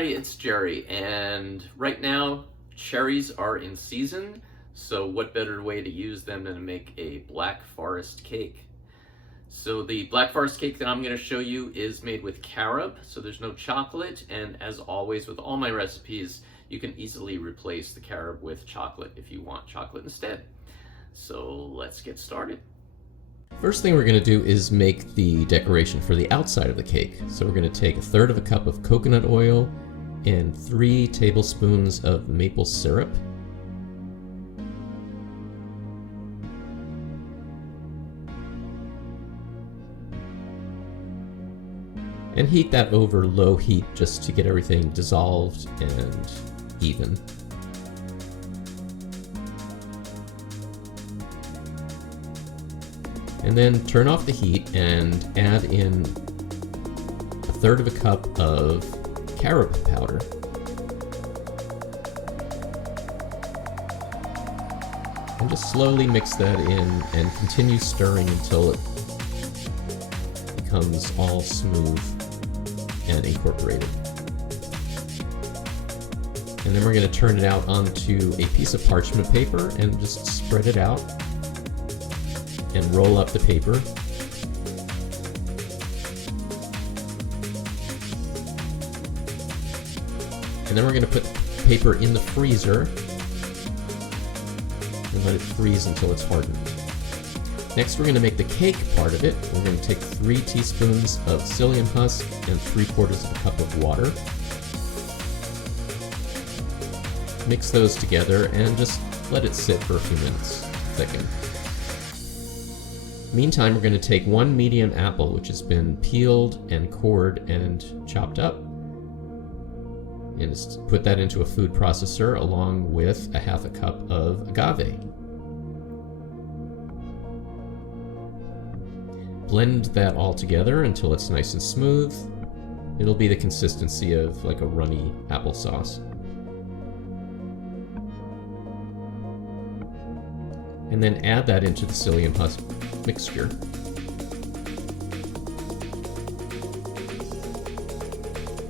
everybody, it's Jerry, and right now cherries are in season, so what better way to use them than to make a black forest cake. So the black forest cake that I'm going to show you is made with carob, so there's no chocolate, and as always with all my recipes, you can easily replace the carob with chocolate if you want chocolate instead. So let's get started. First thing we're going to do is make the decoration for the outside of the cake. So we're going to take 1/3 of a cup of coconut oil and 3 tablespoons of maple syrup. And heat that over low heat just to get everything dissolved and even. And then turn off the heat and add in 1/3 of a cup of carob powder. And just slowly mix that in and continue stirring until it becomes all smooth and incorporated. And then we're going to turn it out onto a piece of parchment paper and just spread it out and roll up the paper. And then we're going to put the paper in the freezer and let it freeze until it's hardened. Next we're going to make the cake part of it. We're going to take 3 teaspoons of psyllium husk and 3/4 of a cup of water. Mix those together and just let it sit for a few minutes, thicken. Meantime, we're going to take 1 medium apple, which has been peeled and cored and chopped up, and just put that into a food processor along with 1/2 cup of agave. Blend that all together until it's nice and smooth. It'll be the consistency of like a runny applesauce. And then add that into the psyllium husk mixture.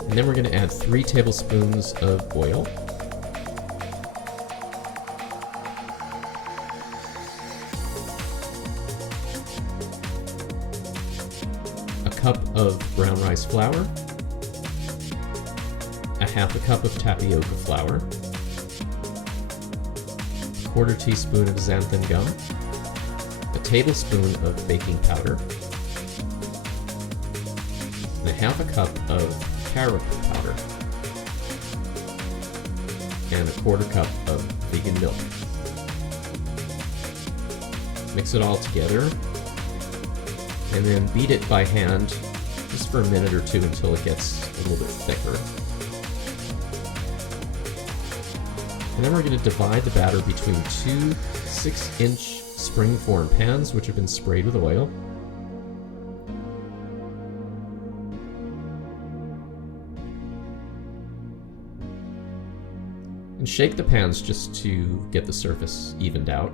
And then we're going to add 3 tablespoons of oil. A cup of brown rice flour. 1/2 cup of tapioca flour. 1/4 teaspoon of xanthan gum, a tablespoon of baking powder, and 1/2 cup of carob powder, and 1/4 cup of vegan milk. Mix it all together, and then beat it by hand just for a minute or 2 until it gets a little bit thicker. And then we're going to divide the batter between 2 6-inch spring-form pans, which have been sprayed with oil. And shake the pans just to get the surface evened out.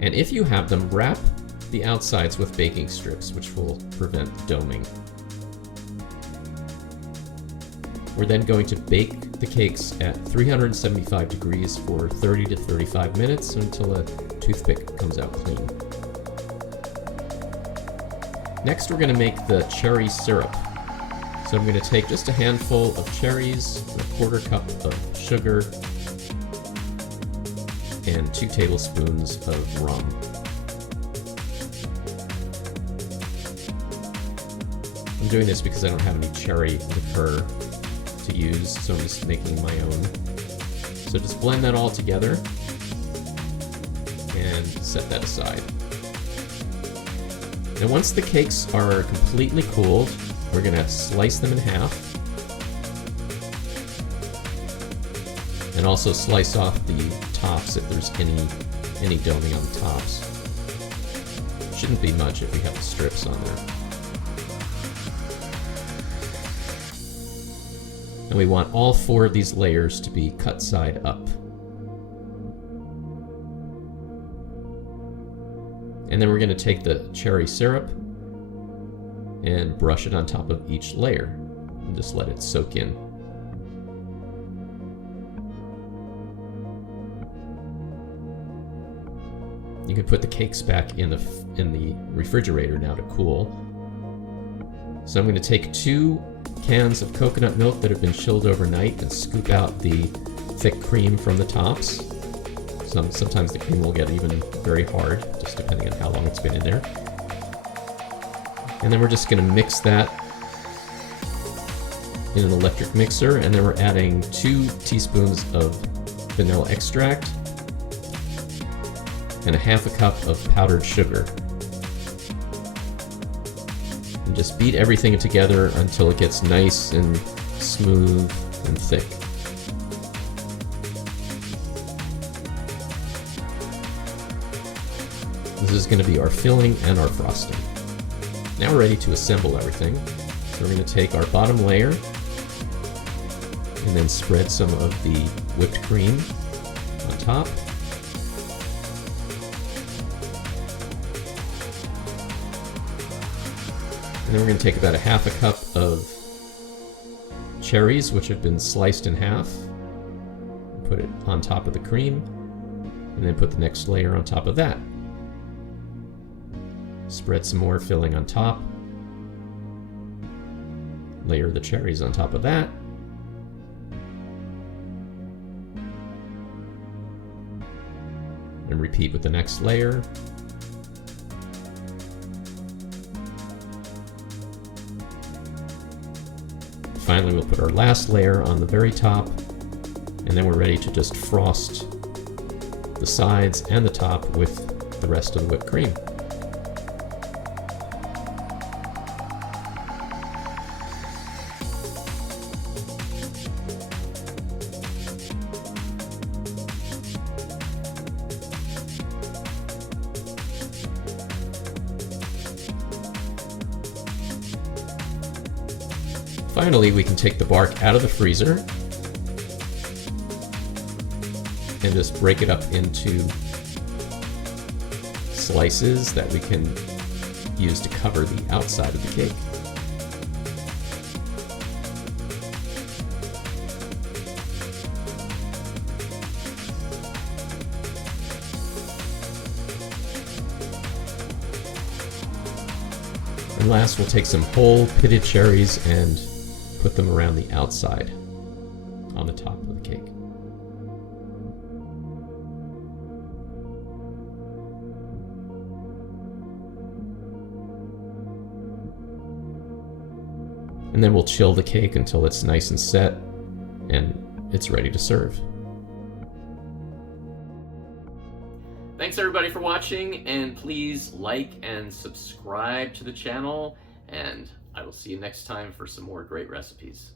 And if you have them, wrap the outsides with baking strips, which will prevent doming. We're then going to bake the cakes at 375 degrees for 30 to 35 minutes until a toothpick comes out clean. Next we're going to make the cherry syrup. So I'm going to take just a handful of cherries, a 1/4 cup of sugar, and 2 tablespoons of rum. I'm doing this because I don't have any cherry liqueur to use, so I'm just making my own. So just blend that all together and set that aside. And once the cakes are completely cooled, we're going to slice them in half. And also slice off the tops if there's any doming on the tops. Shouldn't be much if we have the strips on there. And we want all 4 of these layers to be cut side up. And then we're going to take the cherry syrup and brush it on top of each layer and just let it soak in. You can put the cakes back in the refrigerator now to cool. So I'm going to take 2 cans of coconut milk that have been chilled overnight and scoop out the thick cream from the tops. Sometimes the cream will get even very hard, just depending on how long it's been in there. And then we're just going to mix that in an electric mixer, and then we're adding 2 teaspoons of vanilla extract and a half a cup of powdered sugar. And just beat everything together until it gets nice and smooth and thick. This is going to be our filling and our frosting. Now we're ready to assemble everything. So we're going to take our bottom layer and then spread some of the whipped cream on top. And then we're going to take about a half a cup of cherries, which have been sliced in half, put it on top of the cream, and then put the next layer on top of that. Spread some more filling on top. Layer the cherries on top of that. And repeat with the next layer. Finally, we'll put our last layer on the very top, and then we're ready to just frost the sides and the top with the rest of the whipped cream. Finally, we can take the bark out of the freezer and just break it up into slices that we can use to cover the outside of the cake. And last, we'll take some whole pitted cherries and put them around the outside on the top of the cake. And then we'll chill the cake until it's nice and set and it's ready to serve. Thanks everybody for watching, and please like and subscribe to the channel, and I will see you next time for some more great recipes.